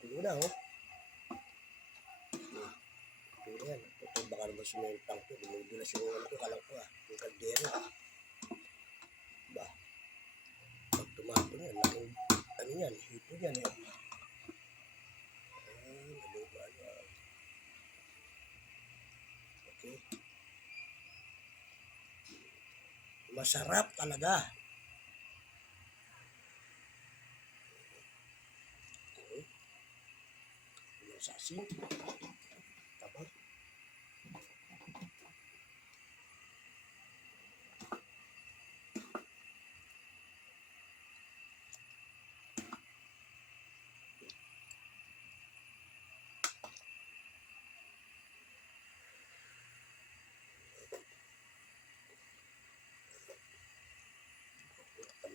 Tuyo na, oh. Hmm. Tuyo yan. Ito, baka naman sumentang to. Dumudulas yung ano ko, kalang ko, ah. Yung kaldero. Ba? Pag tumato yan, laking, ano yan, hito yan, eh. Ah, ah. Masarap talaga. Yung sasin.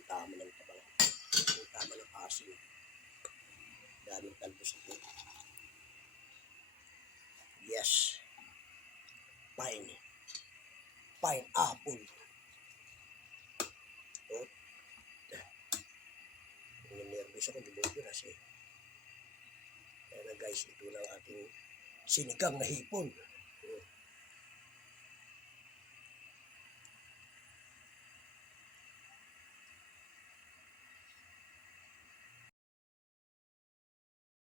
Tama. Ng tabang. Ang tama ng asin. Daming talbos ito. Yes. Pine. Pineapple. Oh. Nangynervous ako, na siya. Kaya na guys, ito na ang ating sinigang na hipon.